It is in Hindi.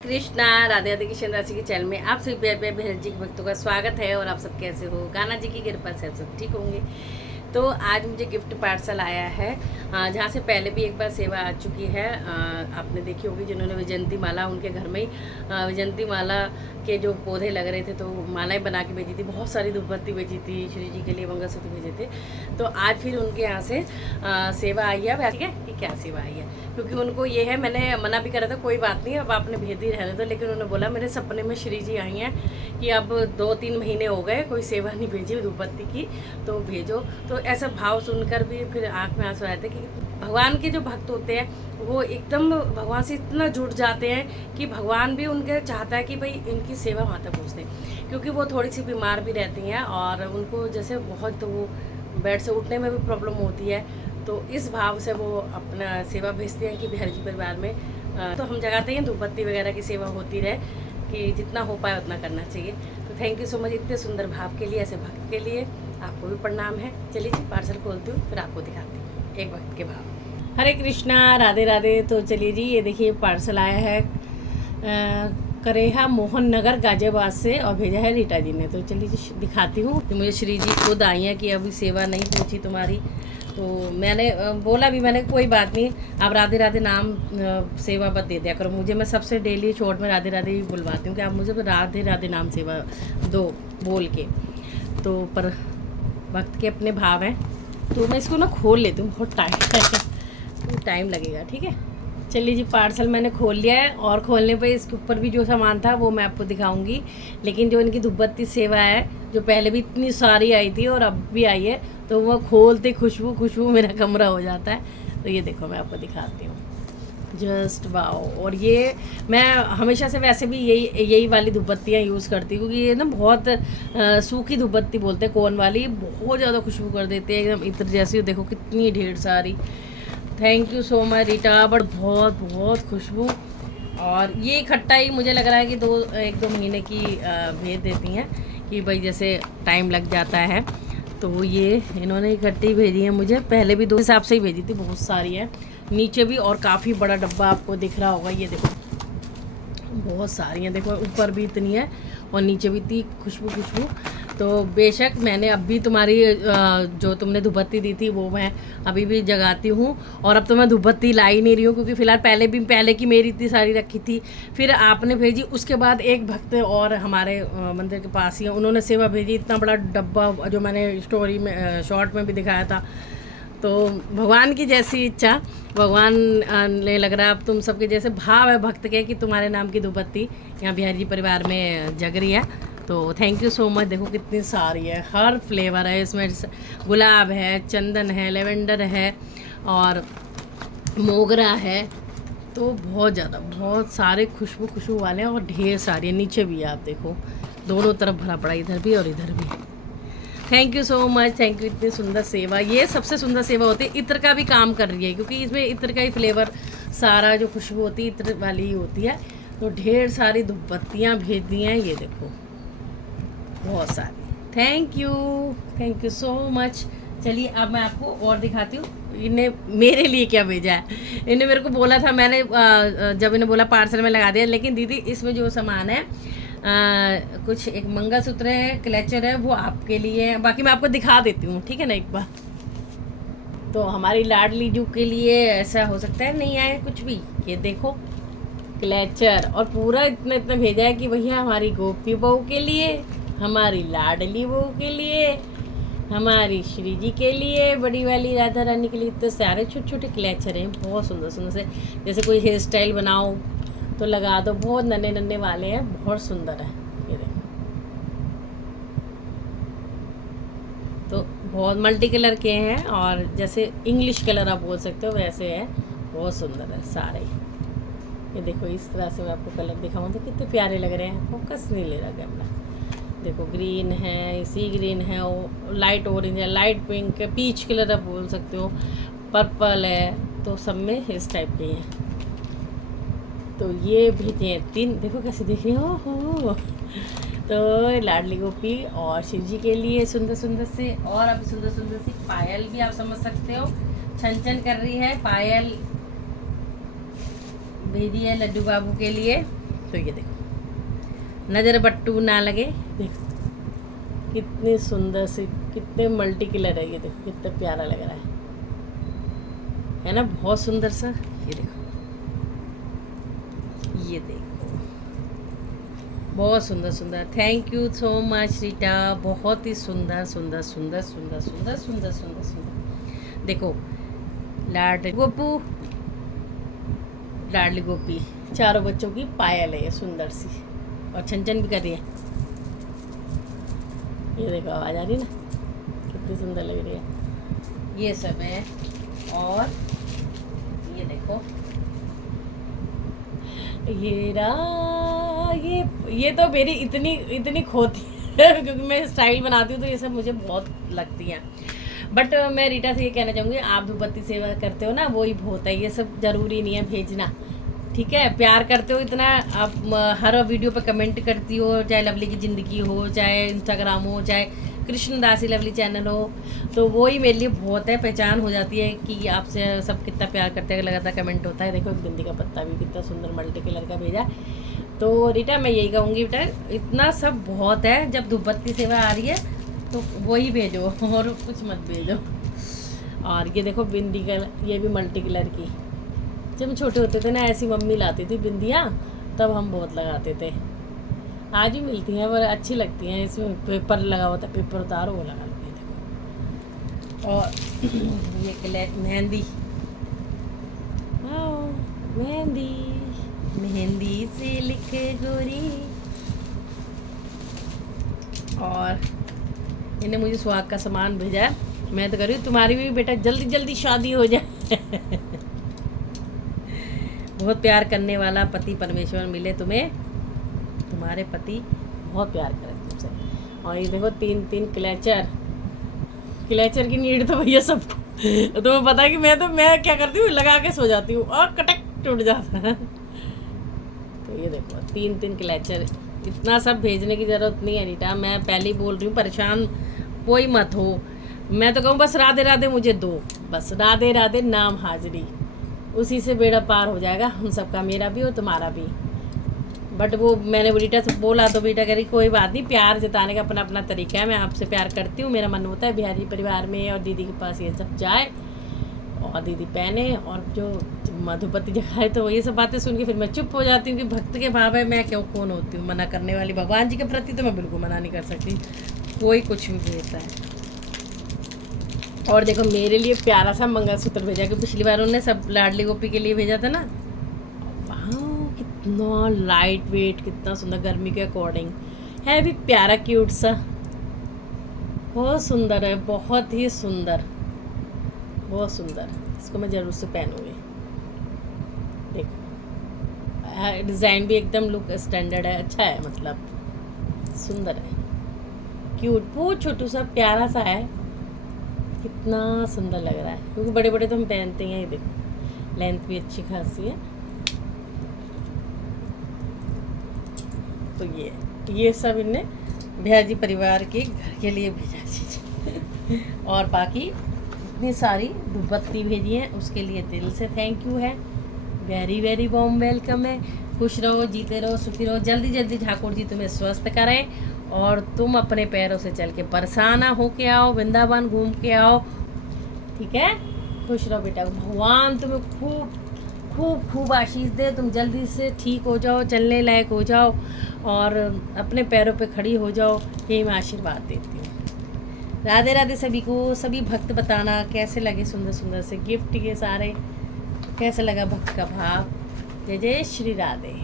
कृष्णा राधे राधे किशन राशि के चैनल में आप सभी प्यारे भैरव जी के भक्तों का स्वागत है। और आप सब कैसे हो? कान्हा जी की कृपा से आप सब ठीक होंगे। तो आज मुझे गिफ्ट पार्सल आया है, जहाँ से पहले भी एक बार सेवा आ चुकी है। आपने देखी होगी जिन्होंने विजयंती माला, उनके घर में ही विजयंती माला के जो पौधे लग रहे थे तो मालाएं बना के भेजी थी, बहुत सारी धूपबत्ती भेजी थी, श्री जी के लिए मंगलसूत्र भेजे थे। तो आज फिर उनके यहाँ से सेवा आई है। ठीक है कि क्या सेवा आई है, क्योंकि उनको ये है, मैंने मना भी करा था कोई बात नहीं अब आपने भेज दी रहने दो, लेकिन उन्होंने बोला मेरे सपने में श्री जी आई हैं कि अब 2-3 महीने हो गए कोई सेवा नहीं भेजी धूपबत्ती की, तो भेजो। तो ऐसा भाव सुनकर भी फिर आँख में आंसू आए थे कि भगवान के जो भक्त होते हैं वो एकदम भगवान से इतना जुड़ जाते हैं कि भगवान भी उनके चाहता है कि भाई इनकी सेवा वहाँ तक पहुँचते, क्योंकि वो थोड़ी सी बीमार भी रहती हैं और उनको जैसे बहुत वो बेड से उठने में भी प्रॉब्लम होती है। तो इस भाव से वो अपना सेवा भेजते हैं कि बिहारी जी परिवार में तो हम जगाते हैं धूपबत्ती वगैरह की सेवा होती रहे, कि जितना हो पाए उतना करना चाहिए। तो थैंक यू सो मच इतने सुंदर भाव के लिए, ऐसे भक्त के लिए आपको भी प्रणाम है। चलिए जी पार्सल खोलती हूँ फिर आपको दिखाती हूँ एक भक्त के भाव। हरे कृष्णा राधे राधे। तो चलिए जी ये देखिए पार्सल आया है करेहा मोहन नगर गाजियाबाद से और भेजा है रीटा जी ने। तो चलिए जी दिखाती हूँ। तो मुझे श्री जी खुद आई हैं कि अभी सेवा नहीं पहुँची तुम्हारी, तो मैंने बोला भी, मैंने कोई बात नहीं आप राधे राधे नाम सेवा बत दे दिया करो मुझे। मैं सबसे डेली शॉर्ट में राधे राधे ही बुलवाती हूँ कि आप मुझे राधे राधे नाम सेवा दो बोल के। तो पर वक्त के अपने भाव हैं, तो मैं इसको ना खोल लेती हूँ, बहुत टाइम लगेगा। ठीक है चलिए जी पार्सल मैंने खोल लिया है और खोलने पर इसके ऊपर भी जो सामान था वो मैं आपको दिखाऊंगी। लेकिन जो इनकी धूपबत्ती सेवा है जो पहले भी इतनी सारी आई थी और अब भी आई है, तो वो खोलते खुशबू मेरा कमरा हो जाता है। तो ये देखो मैं आपको दिखाती हूँ, जस्ट वाओ। और ये मैं हमेशा से वैसे भी यही वाली धूपबत्तियाँ यूज़ करती हूँ, क्योंकि ये ना बहुत सूखी धूपबत्ती बोलते हैं कोन वाली, बहुत ज़्यादा खुशबू कर देती है एकदम इत्र जैसी। देखो कितनी ढेर सारी। Thank you so much Rita, but बहुत खुशबू। और ये इकट्ठा ही मुझे लग रहा है कि 1-2 महीने की भेज देती हैं, कि भाई जैसे टाइम लग जाता है। तो ये इन्होंने इकट्ठी भेजी है मुझे, पहले भी 2 हिसाब से ही भेजी थी, बहुत सारी है नीचे भी। और काफ़ी बड़ा डब्बा आपको दिख रहा होगा, ये देखो बहुत सारी हैं, देखो ऊपर भी इतनी है और नीचे भी इतनी खुशबू। तो बेशक मैंने अभी तुम्हारी जो तुमने धूपबत्ती दी थी वो मैं अभी भी जगाती हूँ। और अब तो मैं धूपबत्ती ला ही नहीं रही हूँ, क्योंकि फ़िलहाल पहले की मेरी इतनी सारी रखी थी, फिर आपने भेजी। उसके बाद एक भक्त और हमारे मंदिर के पास ही है, उन्होंने सेवा भेजी, इतना बड़ा डब्बा जो मैंने स्टोरी में शॉर्ट में भी दिखाया था। तो भगवान की जैसी इच्छा, भगवान ने लग रहा है अब तुम सबके जैसे भाव है भक्त के कि तुम्हारे नाम की धूपबत्ती यहाँ बिहारी जी परिवार में जग रही है। तो थैंक यू सो मच। देखो कितनी सारी है, हर फ्लेवर है इसमें, गुलाब है, चंदन है, लेवेंडर है और मोगरा है। तो बहुत सारे खुशबू वाले हैं और ढेर सारी है। नीचे भी आप देखो दोनों तरफ भरा पड़ा, इधर भी और इधर भी। Thank you so much, thank you. इतनी सुंदर सेवा, ये सबसे सुंदर सेवा होती है। इत्र का भी काम कर रही है, क्योंकि इसमें इत्र का ही फ्लेवर, सारा जो खुशबू होती है इत्र वाली ही होती है। तो ढेर सारी धूपबत्तियाँ भेज दी हैं, ये देखो बहुत सारी। Thank you so much. चलिए अब मैं आपको और दिखाती हूँ इन्हें मेरे लिए क्या भेजा है। इन्हें मेरे को बोला था, मैंने जब इन्हें बोला पार्सल में लगा दिया, लेकिन दीदी इसमें जो सामान है कुछ एक मंगलसूत्र है, क्लेचर है, वो आपके लिए। बाकी मैं आपको दिखा देती हूँ, ठीक है ना एक बार। तो हमारी लाडली जू के लिए ऐसा हो सकता है नहीं आए कुछ भी। ये देखो क्लेचर, और पूरा इतना भेजा है कि भैया हमारी गोपी बहू के लिए, हमारी लाडली बहू के लिए, हमारी श्री जी के लिए, बड़ी वाली राधा रानी के लिए। तो सारे छोटे क्लेचर हैं, बहुत सुंदर से, जैसे कोई हेयर स्टाइल बनाओ तो लगा दो, बहुत नन्हे वाले हैं, बहुत सुंदर है। ये देखो तो बहुत मल्टी कलर के हैं, और जैसे इंग्लिश कलर आप बोल सकते हो वैसे है, बहुत सुंदर है सारे। ये देखो इस तरह से मैं आपको कलर दिखाऊँ तो कितने प्यारे लग रहे हैं, फोकस नहीं ले रहा कैमरा। देखो ग्रीन है, सी ग्रीन है, लाइट ऑरेंज है, लाइट पिंक है, पीच कलर आप बोल सकते हो, पर्पल है। तो सब में इस टाइप के हैं। तो ये भेजे हैं 3, देखो कैसे देख रही हो। तो लाडली गोपी और शिव जी के लिए सुंदर से, और अब सुंदर सी पायल भी आप समझ सकते हो, छन कर रही है पायल भेजी है लड्डू बाबू के लिए। तो ये देखो, नज़र बट्टू ना लगे। देखो कितनी सुंदर सी, कितने मल्टी कलर है, ये देखो कितना प्यारा लग रहा है ना, बहुत सुंदर सा। ये देखो, ये देखो, बहुत सुंदर सुंदर। Thank you so much Rita, बहुत ही सुंदर सुंदर सुंदर सुंदर सुंदर सुंदर सुंदर सुंदर। देखो लाडली गोपू, लाडली गोपी, चारों बच्चों की पायल है ये सुंदर सी, और छन छन भी कर रही है। ये देखो आवाज़ आ रही है ना, कितनी सुंदर लग रही है। ये सब है, और ये देखो ये तो मेरी इतनी इतनी खोती है क्योंकि मैं स्टाइल बनाती हूँ तो ये सब मुझे बहुत लगती हैं। बट मैं रीटा से ये कहना चाहूँगी, आप धूपबत्ती सेवा करते हो ना, वो ही बहुत है, ये सब ज़रूरी नहीं है भेजना, ठीक है। प्यार करते हो इतना, आप हर वीडियो पे कमेंट करती हो, चाहे लवली की ज़िंदगी हो, चाहे इंस्टाग्राम हो, चाहे कृष्णदासी लवली चैनल हो, तो वो ही मेरे लिए बहुत है, पहचान हो जाती है कि आपसे सब कितना प्यार करते हैं, लगातार कमेंट होता है। देखो बिंदी का पत्ता भी कितना सुंदर मल्टी कलर का भेजा। तो रीटा मैं यही कहूँगी बेटा, इतना सब बहुत है, जब धूपबत्ती सेवा आ रही है तो वही भेजो और कुछ मत भेजो। और ये देखो बिंदी का, ये भी मल्टी कलर की, जब हम छोटे होते थे ना ऐसी मम्मी लाती थी बिंदियाँ, तब हम बहुत लगाते थे। आज भी मिलती हैं पर अच्छी लगती हैं, इसमें पेपर लगा होता है, पेपर उतारो वो लगा लो। देखो, और ये मेहंदी, मेहंदी मेहंदी से लिखे गोरी। और इन्हें मुझे सुहाग का सामान भेजा है, मैं तो कह रही हूँ तुम्हारी भी बेटा जल्दी जल्दी शादी हो जाए। बहुत प्यार करने वाला पति परमेश्वर मिले तुम्हें, तुम्हारे पति बहुत प्यार करें तुमसे। और ये देखो 3 क्लेचर की नीड तो भैया सबको तो तुम्हें पता है कि मैं क्या करती हूँ, लगा के सो जाती हूँ और कटक टूट जाता है। तो ये देखो 3 क्लेचर, इतना सब भेजने की ज़रूरत नहीं है रीटा, मैं पहले ही बोल रही हूँ, परेशान कोई मत हो। मैं तो कहूँ बस राधे राधे मुझे दो, बस राधे राधे नाम हाजिरी, उसी से बेड़ा पार हो जाएगा हम सबका, मेरा भी और तुम्हारा भी। बट वो मैंने रीटा से बोला तो बेटा कह रही कोई बात नहीं, प्यार जताने का अपना अपना तरीका है, मैं आपसे प्यार करती हूँ, मेरा मन होता है बिहारी परिवार में और दीदी के पास ये सब जाए और दीदी पहने और जो मधुपति जगाए। तो ये सब बातें सुन के फिर मैं चुप हो जाती हूँ कि भक्त के भाव है, मैं क्यों कौन होती हूँ मना करने वाली। भगवान जी के प्रति तो मैं बिल्कुल मना नहीं कर सकती, कोई कुछ भी भेजता है। और देखो मेरे लिए प्यारा सा मंगलसूत्र भेजा, कि पिछली बार उन्होंने सब लाडली गोपी के लिए भेजा था ना, कितना लाइट वेट, कितना सुंदर, गर्मी के अकॉर्डिंग है भी प्यारा, क्यूट सा, बहुत सुंदर है, बहुत ही सुंदर, बहुत सुंदर। इसको मैं ज़रूर से पहनूंगी। देखो डिज़ाइन भी एकदम लुक स्टैंडर्ड है, अच्छा है, मतलब सुंदर है, क्यूट, बहुत छोटू सा प्यारा सा है, कितना सुंदर लग रहा है, क्योंकि बड़े बड़े तो हम पहनते हैं। ये देखो लेंथ भी अच्छी खासी है। तो ये सब इनने बिहारी परिवार के घर के लिए भेजा चीज़। और बाकी इतनी सारी धूपबत्ती भेजी है, उसके लिए दिल से थैंक यू है, वेरी वेरी वार्म वेलकम है। खुश रहो, जीते रहो, सुखी रहो, जल्दी जल्दी ठाकुर जी तुम्हें स्वस्थ करें और तुम अपने पैरों से चल के बरसाना हो के आओ, वृंदावन घूम के आओ, ठीक है। खुश रहो बेटा, भगवान तुम्हें खूब खूब खूब आशीष दे, तुम जल्दी से ठीक हो जाओ, चलने लायक हो जाओ और अपने पैरों पे खड़ी हो जाओ, यही मैं आशीर्वाद देती हूँ। राधे राधे सभी को, सभी भक्त बताना कैसे लगे सुंदर सुंदर से गिफ्ट ये सारे, कैसे लगा भक्त का भाव। जय जय श्री राधे।